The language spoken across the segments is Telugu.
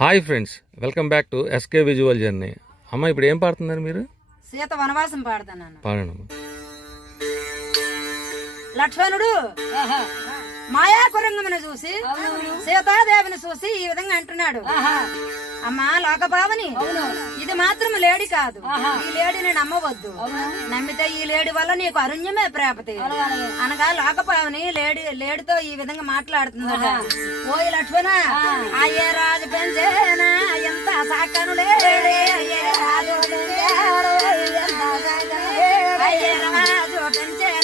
Hi friends welcome back to S K visual journey. అమ్మ ఇప్పుడు ఏం పాడుతున్నారు మీరు? సీత వనవాసం పాడుతున్నాను. పాడను లక్ష్మణుడు మాయా కురంగమును చూసి సీతాదేవిని చూసి ఈ విధంగా అంటున్నాడు. అమ్మా లోకభావని ఇది మాత్రం లేడీ కాదు. ఈ లేడీని నమ్మవద్దు. నమ్మితే ఈ లేడీ వల్ల నీకు అరుణ్యమే ప్రాపతి. అనగా లోకభావని లేడీ లేడీతో ఈ విధంగా మాట్లాడుతుంది ఓయ్ లక్ష్మణ అయ్యే రాజు పెంచేనా? ఎంత సాకను అయ్యే రాజు పెంచేనా?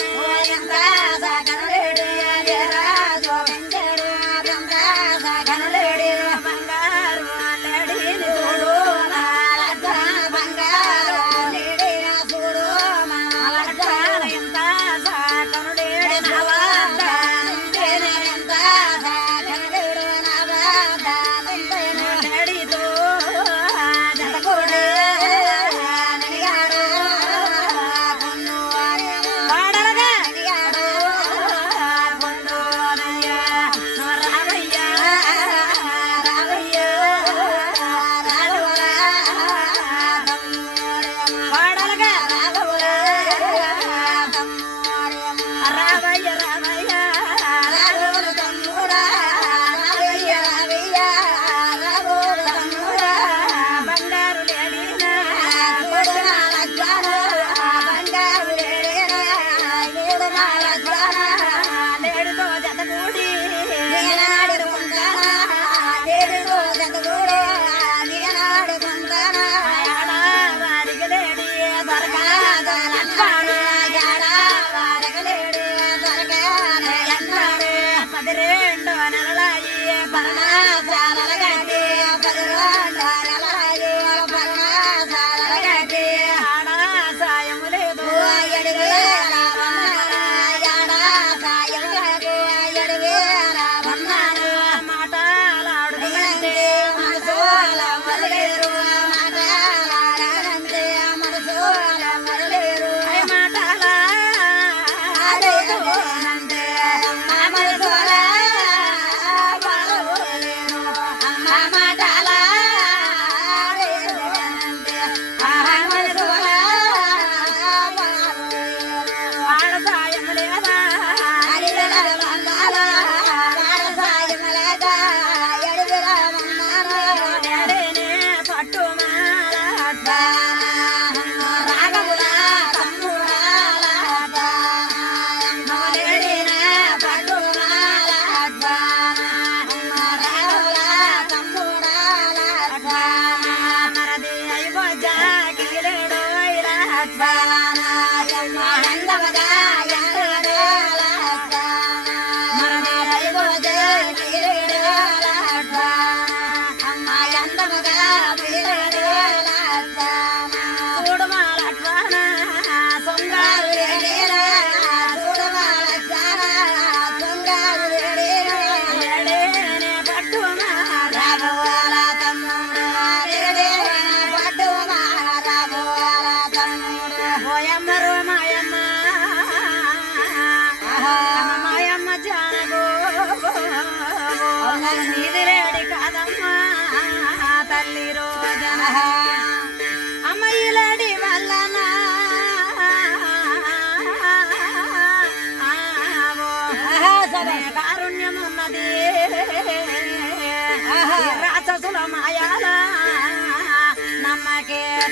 Hallelujah.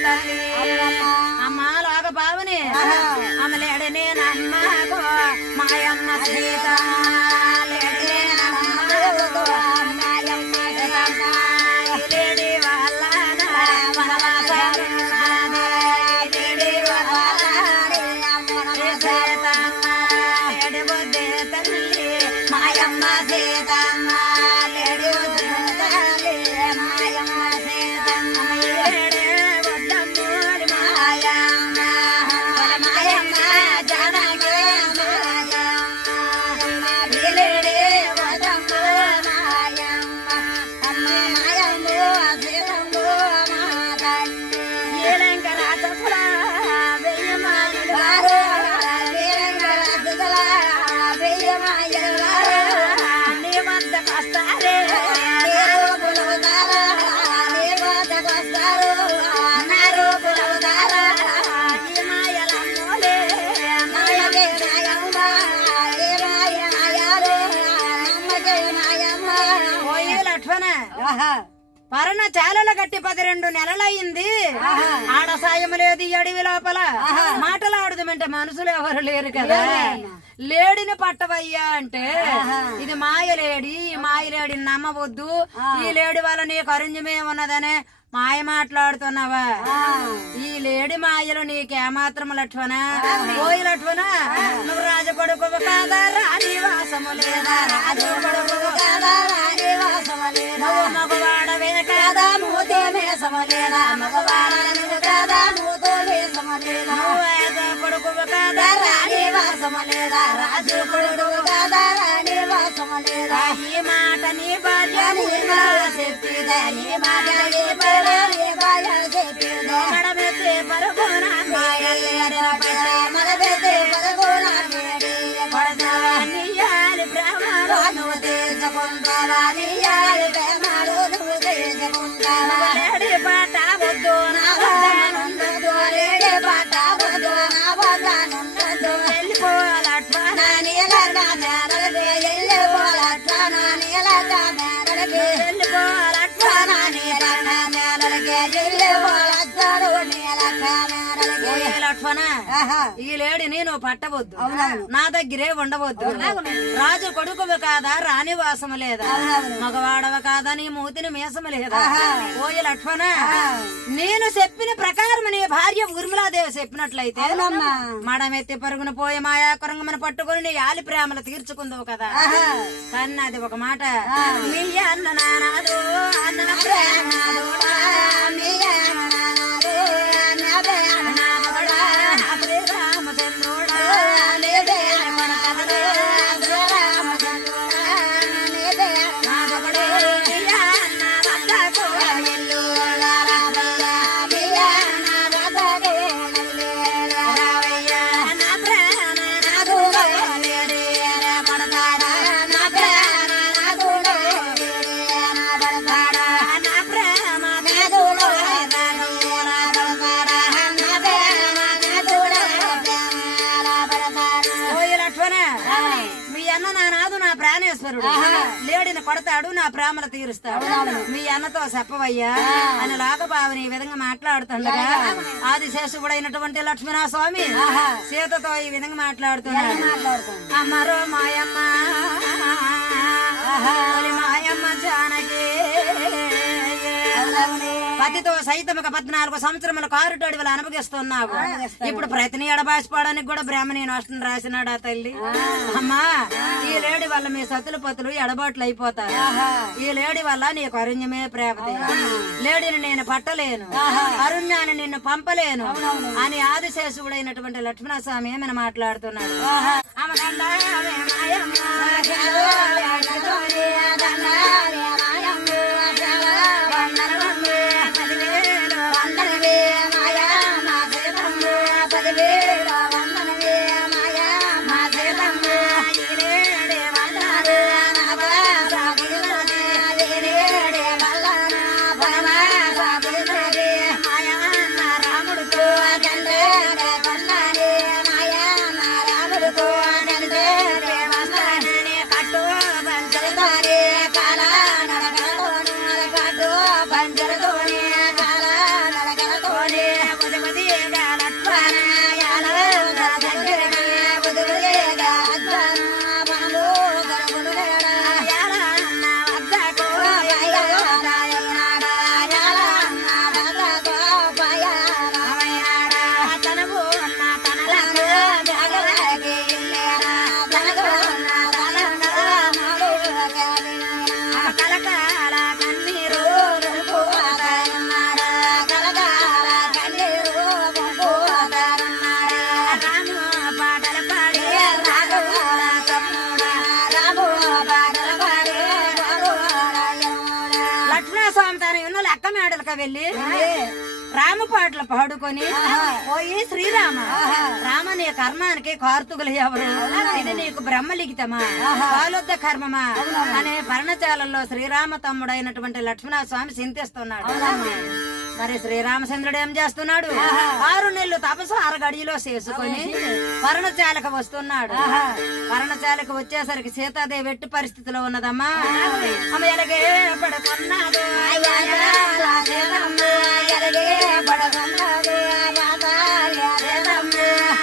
తల్లి అమ్మ లోక పావుని. అమలేడనే నమ్మకో. మాయమ్మ సీత. Yeah. la la పరణ చాలల గట్టి పది రెండు నెలలయ్యింది. ఆడ సాయం లేదు ఈ అడవి లోపల. మాటలాడుదామంటే మనుషులు ఎవరు లేరు కదా. లేడిని పట్టవయ్యా అంటే ఇది మాయలేడి ఈ మాయలేడిని నమ్మవద్దు. ఈ లేడి వల్ల నీకు అరుంజమే ఉన్నదనే మాయ మాట్లాడుతున్నావా? ఈ లేడి మాయలు నీకేమాత్రం లక్ష్మణ? పోయి లక్ష్మణ నువ్వు రాజు కొడుకు కాదా? రాణి వాసము లేదా? రాజు కొడుకు కాదా? నువ్వు కొడుకు కాదా రాణి వాసవలేదా రాజు కొడుకు కాదా రాణి వాసవలేదా ఈ మాట నీ భార్య చెప్పిదా ఈ మాట నీ పేరు నీ బాయ చెప్పిదా నడమెత్తే పరుగున మన పెద్ద పడతావా నీయాలి భ్రమలో నువ్వు తీసుకుంటావా నీయాలి ప్రేమలు నువ్వు తీసుకుంటావా పాట ఆహా. ఈ లేడిని నువ్వు పట్టవద్దు. నా దగ్గరే ఉండవద్దు. రాజు కొడుకువి కాదా రాణి వాసము లేదా? మగవాడవ కాదా నీ మూతిని మీసము లేదా? ఓయ లక్ష్మణ నేను చెప్పిన ప్రకారం నీ భార్య ఊర్మిళాదేవి చెప్పినట్లయితే. మడమెత్తి పరుగున పోయి మాయా కొరంగమని పట్టుకొని నీ యాలి ప్రేమలు తీర్చుకుందావు కదా? కానీ అది ఒక మాట. మీ అన్న నానాదు అన్న ప్రేమలోడా మీ ఏమనాడు మీ అన్న నా నాదు నా ప్రాణేశ్వరుడు లేడిని కొడతాడు నా ప్రేమలు తీరుస్తాడు. మీ అన్నతో చెప్పవయ్యా అని లోకబావిని ఈ విధంగా మాట్లాడుతుండగా ఆదిశేషుడైనటువంటి లక్ష్మణ స్వామి సీతతో ఈ విధంగా మాట్లాడుతున్నాడు. అమ్మరో మాయమ్మ. మాయమ్మ జానకి. పతితో సైతముక పద్నాలుగు సంవత్సరముల కారుట అడవులు అనుభవిస్తున్నావు ఇప్పుడు ప్రతిని ఎడబాసిపోవడానికి కూడా బ్రాహ్మణి నష్టం రాసినాడు ఆ. తల్లి అమ్మా ఈ లేడి వల్ల మీ సతులు పతులు ఎడబాట్లు అయిపోతారు ఈ లేడి వల్ల నీకు అరుణ్యమే ప్రేమతి లేడిని నేను పట్టలేను. అరుణ్యాన్ని నిన్ను పంపలేను. అని ఆదిశేషుడైనటువంటి లక్ష్మణస్వామి ఏమని మాట్లాడుతున్నాడు? రామపాటలు పాడుకొని పోయి శ్రీరామ. రామ నీ కర్మానికి కార్తుగులు ఎవరు? ఇది నీకు బ్రహ్మలిఖితమా? కాలొద్ద కర్మమా? అనే పర్ణశాలలో శ్రీరామ తమ్ముడైనటువంటి లక్ష్మణ స్వామి చింతిస్తున్నాడు మరి శ్రీరామచంద్రుడు ఏం చేస్తున్నాడు? ఆరు నెలలు తపస్సు ఆరు గడిలో చేసుకొని పర్ణశాలకు వస్తున్నాడు. పర్ణశాలకు వచ్చేసరికి సీతాదేవి ఎట్టి పరిస్థితిలో ఉన్నదమ్మా? ఆమె ఎలాగే పడుకున్నాడు?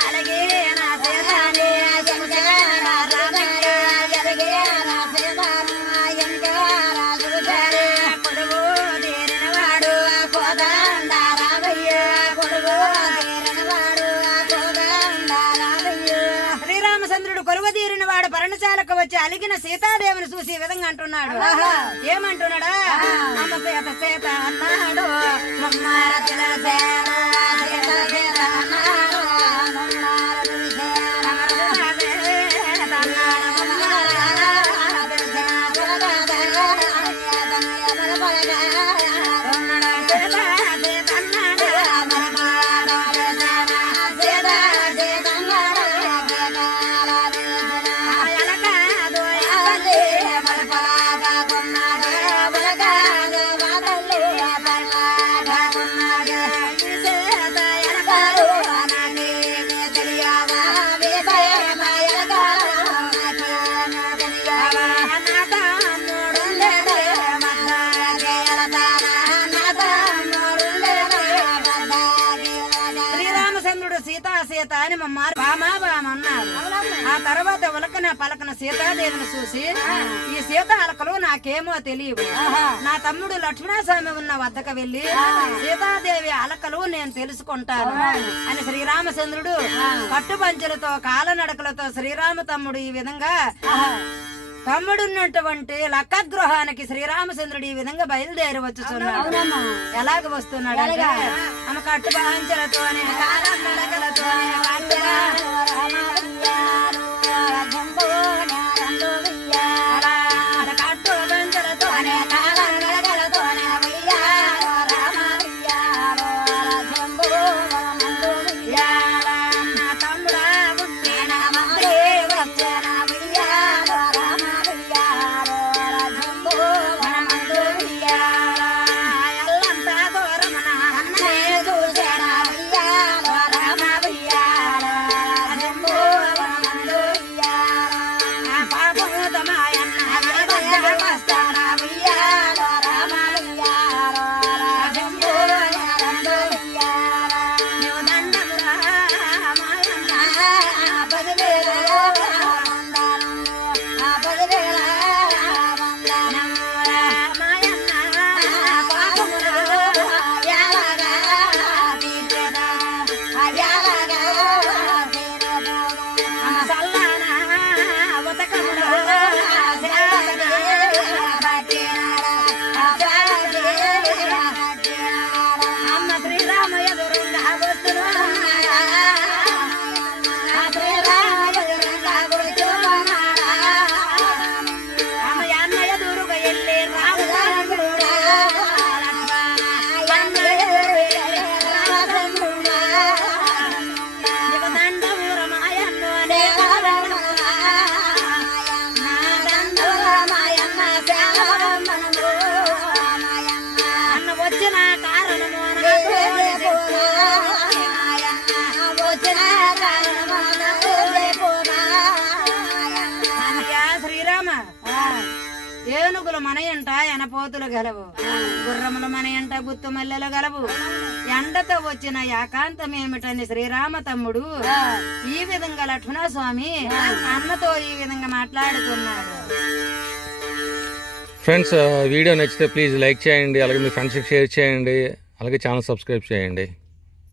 అలాగే నా సీతానే కొడుకు తీరినవాడు శ్రీరామచంద్రుడు కొలువ తీరిన వాడు పర్ణశాలకు వచ్చి అలిగిన సీతాదేవిని చూసి ఈ విధంగా అంటున్నాడు. ఏమంటున్నాడా? అమ్మ సీత సీత అన్నాడు మమ్మార తిలసేన ఆ తర్వాత ఉలకన పలకన సీతాదేవిని చూసి ఈ సీత అలకలు నాకేమో తెలియవు. నా తమ్ముడు లక్ష్మణస్వామి ఉన్న వద్దకు వెళ్ళి సీతాదేవి అలకలు నేను తెలుసుకుంటాను అని శ్రీరామచంద్రుడు కట్టుపంచులతో కాలనడకలతో శ్రీరామ తమ్ముడు ఈ విధంగా తమ్ముడున్నటువంటి లక్కగృహానికి శ్రీరామచంద్రుడు ఈ విధంగా బయలుదేరి వచ్చుచున్నాడు. ఎలాగ వస్తున్నాడు అంటే ఆమె కట్టు ఏనుగులు మనయంట ఎనపోతులు గలవు. గుర్రములు మనయంట గుత్తుమల్లెలు గలవు. ఎండతో వచ్చిన ఏకాంతం ఏమిటని శ్రీరామ తమ్ముడు ఈ విధంగా లక్ష్మణస్వామి అన్నతో ఈ విధంగా మాట్లాడుతున్నాడు. ఫ్రెండ్స్ వీడియో నచ్చితే ప్లీజ్ లైక్ చేయండి అలాగే మీ ఫ్రెండ్స్కి షేర్ చేయండి అలాగే ఛానల్ సబ్స్క్రైబ్ చేయండి.